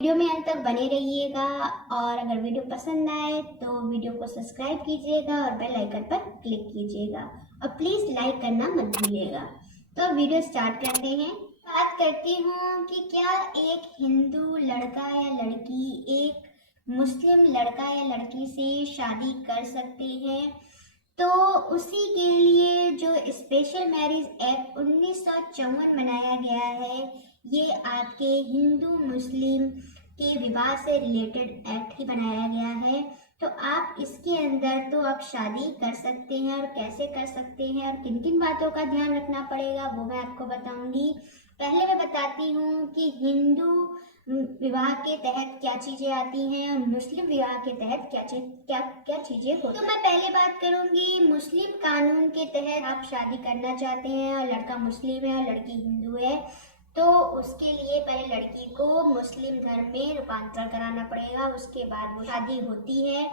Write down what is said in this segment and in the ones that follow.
Video में अंत तक बने रहिएगा और अगर वीडियो पसंद आए तो वीडियो को सब्सक्राइब कीजिएगा और बेल आइकन पर क्लिक कीजिएगा और प्लीज़ लाइक करना मत भूलिएगा। तो अब वीडियो स्टार्ट करते हैं। बात करती हूँ कि क्या एक हिंदू लड़का या लड़की एक मुस्लिम लड़का या लड़की से शादी कर सकते हैं। तो उसी के लिए जो स्पेशल मैरिज एक्ट 1954 बनाया गया है, ये आपके हिंदू मुस्लिम के विवाह से रिलेटेड एक्ट ही बनाया गया है। तो आप इसके अंदर तो आप शादी कर सकते हैं और कैसे कर सकते हैं और किन किन बातों का ध्यान रखना पड़ेगा वो मैं आपको बताऊंगी। पहले मैं बताती हूँ कि हिंदू विवाह के तहत क्या चीजें आती हैं और मुस्लिम विवाह के तहत क्या चीजें होती हैं। तो मैं पहले बात करूंगी मुस्लिम कानून के तहत आप शादी करना चाहते हैं और लड़का मुस्लिम है और लड़की हिंदू है, तो उसके लिए पहले लड़की को मुस्लिम धर्म में रूपांतरण कराना पड़ेगा। उसके बाद वो शादी होती है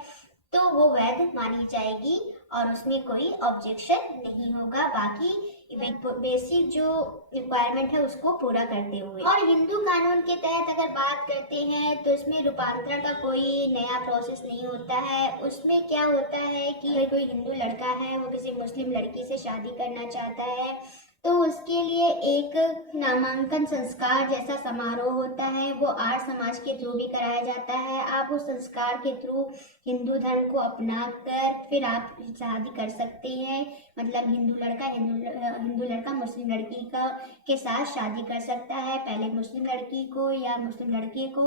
तो वो वैध मानी जाएगी और उसमें कोई ऑब्जेक्शन नहीं होगा, बाकी बेसिक जो रिक्वायरमेंट है उसको पूरा करते हुए। और हिंदू कानून के तहत अगर बात करते हैं तो इसमें रूपांतरण का कोई नया प्रोसेस नहीं होता है। उसमें क्या होता है कि अगर कोई हिंदू लड़का है वो किसी मुस्लिम लड़की से शादी करना चाहता है तो उसके लिए एक नामांकन संस्कार जैसा समारोह होता है, वो आर्य समाज के थ्रू भी कराया जाता है। आप उस संस्कार के थ्रू हिंदू धर्म को अपना कर फिर आप शादी कर सकते हैं। मतलब हिंदू लड़का मुस्लिम लड़की का के साथ शादी कर सकता है। पहले मुस्लिम लड़की को या मुस्लिम लड़के को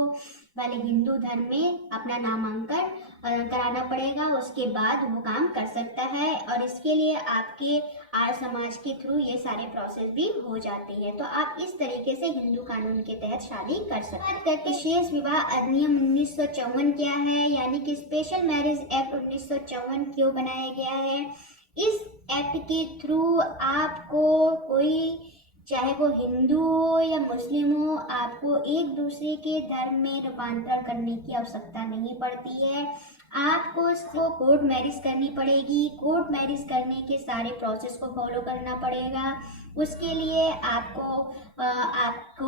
पहले हिंदू धर्म में अपना नामांकन कराना पड़ेगा, उसके बाद वो काम कर सकता है और इसके लिए आपके आर्य समाज के थ्रू ये सारे प्रोसेस भी हो जाते हैं। तो आप इस तरीके से हिंदू कानून के तहत शादी कर सकते हैं। विशेष विवाह अधिनियम 1954 क्या है, यानी कि स्पेशल मैरिज एक्ट 1954 क्यों बनाया गया है। इस एक्ट के थ्रू आपको कोई, चाहे वो हिंदू हो या मुस्लिम हो, आपको एक दूसरे के धर्म में रूपांतरण करने की आवश्यकता नहीं पड़ती है। आपको उसको कोर्ट मैरिज करनी पड़ेगी। कोर्ट मैरिज करने के सारे प्रोसेस को फॉलो करना पड़ेगा। उसके लिए आपको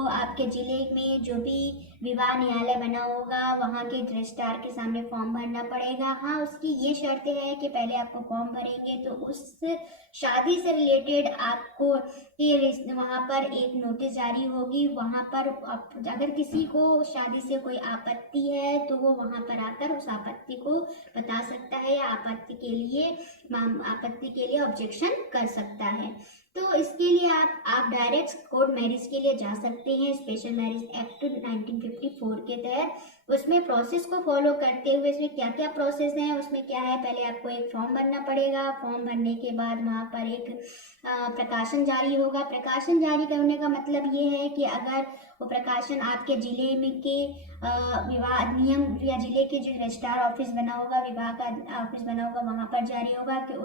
आपके ज़िले में जो भी विवाह न्यायालय बना होगा वहाँ के रजिस्ट्रार के सामने फॉर्म भरना पड़ेगा। हाँ, उसकी ये शर्त है कि पहले आपको फॉर्म भरेंगे तो उस शादी से रिलेटेड आपको वहाँ पर एक नोटिस जारी होगी। वहाँ पर अगर किसी को शादी से कोई आपत्ति है तो वो वहाँ पर आकर उस आपत्ति को बता सकता है या आपत्ति के लिए ऑब्जेक्शन कर सकता है। तो इसके लिए आप डायरेक्ट कोर्ट मैरिज के लिए जा सकते हैं स्पेशल मैरिज एक्ट 1954 के तहत। उसमें प्रोसेस को फॉलो करते हुए इसमें क्या क्या प्रोसेस है, उसमें क्या है, पहले आपको एक फॉर्म भरना पड़ेगा। फॉर्म भरने के बाद वहाँ पर एक प्रकाशन जारी होगा। प्रकाशन जारी करने का मतलब ये है कि अगर वो प्रकाशन आपके जिले में के विवाह नियम या जिले के जो रजिस्ट्रार ऑफिस बना होगा, विवाह का ऑफिस बना होगा, वहाँ पर जारी होगा कि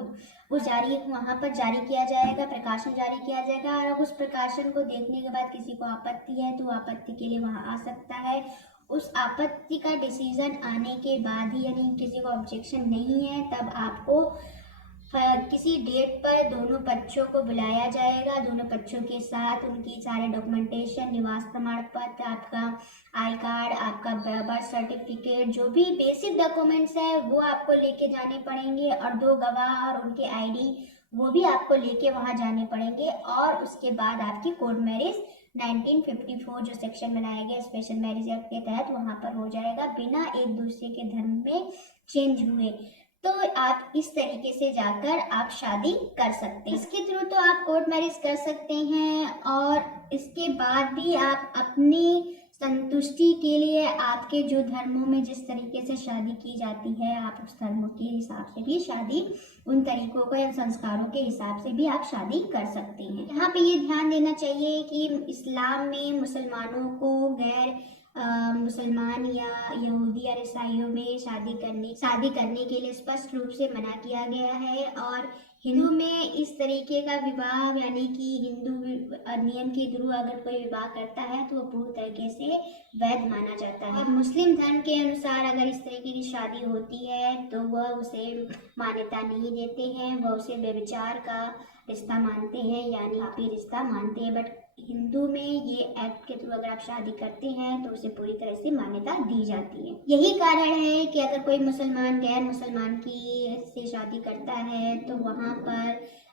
वहाँ पर जारी किया जाएगा, प्रकाशन जारी किया जाएगा। और उस प्रकाशन को देखने के बाद किसी को आपत्ति है तो आपत्ति के लिए वहाँ आ सकता है। उस आपत्ति का डिसीजन आने के बाद ही, यानी किसी को ऑब्जेक्शन नहीं है, तब आपको किसी डेट पर दोनों पक्षों को बुलाया जाएगा। दोनों पक्षों के साथ उनकी सारे डॉक्यूमेंटेशन, निवास प्रमाण पत्र, आपका आई कार्ड, आपका बर्थ सर्टिफिकेट, जो भी बेसिक डॉक्यूमेंट्स हैं वो आपको लेके जाने पड़ेंगे और 2 गवाह और उनके आईडी वो भी आपको लेके वहाँ जाने पड़ेंगे। और उसके बाद आपकी कोर्ट मैरिज 1954 जो सेक्शन बनाया गया स्पेशल मैरिज एक्ट के तहत वहाँ पर हो जाएगा बिना एक दूसरे के धर्म में चेंज हुए। तो आप इस तरीके से जाकर आप शादी कर सकते हैं। इसके थ्रू तो आप कोर्ट मैरिज कर सकते हैं और इसके बाद भी आप अपनी संतुष्टि के लिए आपके जो धर्मों में जिस तरीके से शादी की जाती है आप उस धर्मों के हिसाब से भी शादी, उन तरीकों को या संस्कारों के हिसाब से भी आप शादी कर सकते हैं। यहाँ पे ये ध्यान देना चाहिए कि इस्लाम में मुसलमानों को गैर मुसलमान या यहूदी या ईसाइयों में शादी करने के लिए स्पष्ट रूप से मना किया गया है। और हिंदू में इस तरीके का विवाह, यानी कि हिंदू नियम के थ्रू अगर कोई विवाह करता है तो वो पूरी तरीके से वैध माना जाता है। मुस्लिम धर्म के अनुसार अगर इस तरीके की शादी होती है तो वह उसे मान्यता नहीं देते हैं, वह उसे व्यभिचार का रिश्ता मानते हैं, यानी पापी रिश्ता मानते हैं। बट हिंदू में ये एक्ट के थ्रू अगर आप शादी करते हैं तो उसे पूरी तरह से मान्यता दी जाती है। यही कारण है कि अगर कोई मुसलमान गैर मुसलमान की से शादी करता है तो वहाँ पर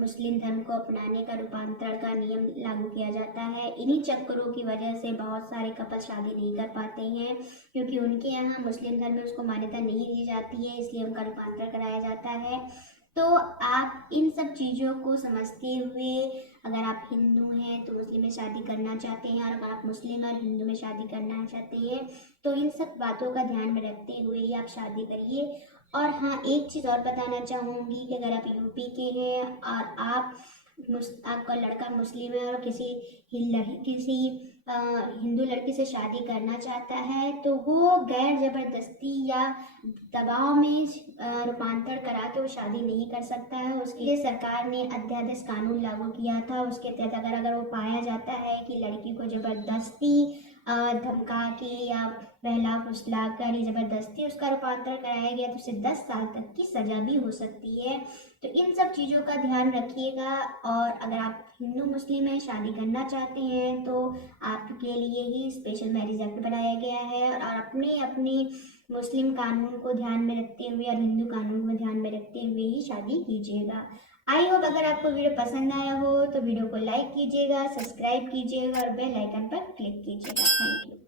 मुस्लिम धर्म को अपनाने का रूपांतरण का नियम लागू किया जाता है। इन्हीं चक्करों की वजह से बहुत सारे कपल शादी नहीं कर पाते हैं, क्योंकि उनके यहाँ मुस्लिम धर्म में उसको मान्यता नहीं दी जाती है, इसलिए उनका रूपांतरण कराया जाता है। तो आप इन सब चीज़ों को समझते हुए अगर आप हिंदू हैं तो मुस्लिम में शादी करना चाहते हैं, और अगर आप मुस्लिम और हिंदू में शादी करना चाहते हैं तो इन सब बातों का ध्यान में रखते हुए ही आप शादी करिए। और हाँ, एक चीज़ और बताना चाहूँगी कि अगर आप यूपी के हैं और आपका लड़का मुस्लिम है और किसी हिंदू लड़की से शादी करना चाहता है तो वो गैर जबरदस्ती या दबाव में रूपांतरण करा के वो शादी नहीं कर सकता है। उसके लिए सरकार ने अध्यादेश कानून लागू किया था। उसके तहत अगर वो पाया जाता है कि लड़की को जबरदस्ती धमका के या बहला फुसला कर जबरदस्ती उसका रूपांतरण कराया गया तो उसे 10 साल तक की सजा भी हो सकती है। तो इन सब चीज़ों का ध्यान रखिएगा। और अगर आप हिंदू मुस्लिम में शादी करना चाहते हैं तो आपके लिए ही स्पेशल मैरिज एक्ट बनाया गया है, और अपने अपने मुस्लिम कानून को ध्यान में रखते हुए और हिंदू कानून को ध्यान में रखते हुए ही शादी कीजिएगा। आई होप अगर आपको वीडियो पसंद आया हो तो वीडियो को लाइक कीजिएगा, सब्सक्राइब कीजिएगा और बेल आइकन पर क्लिक कीजिएगा। Thank you.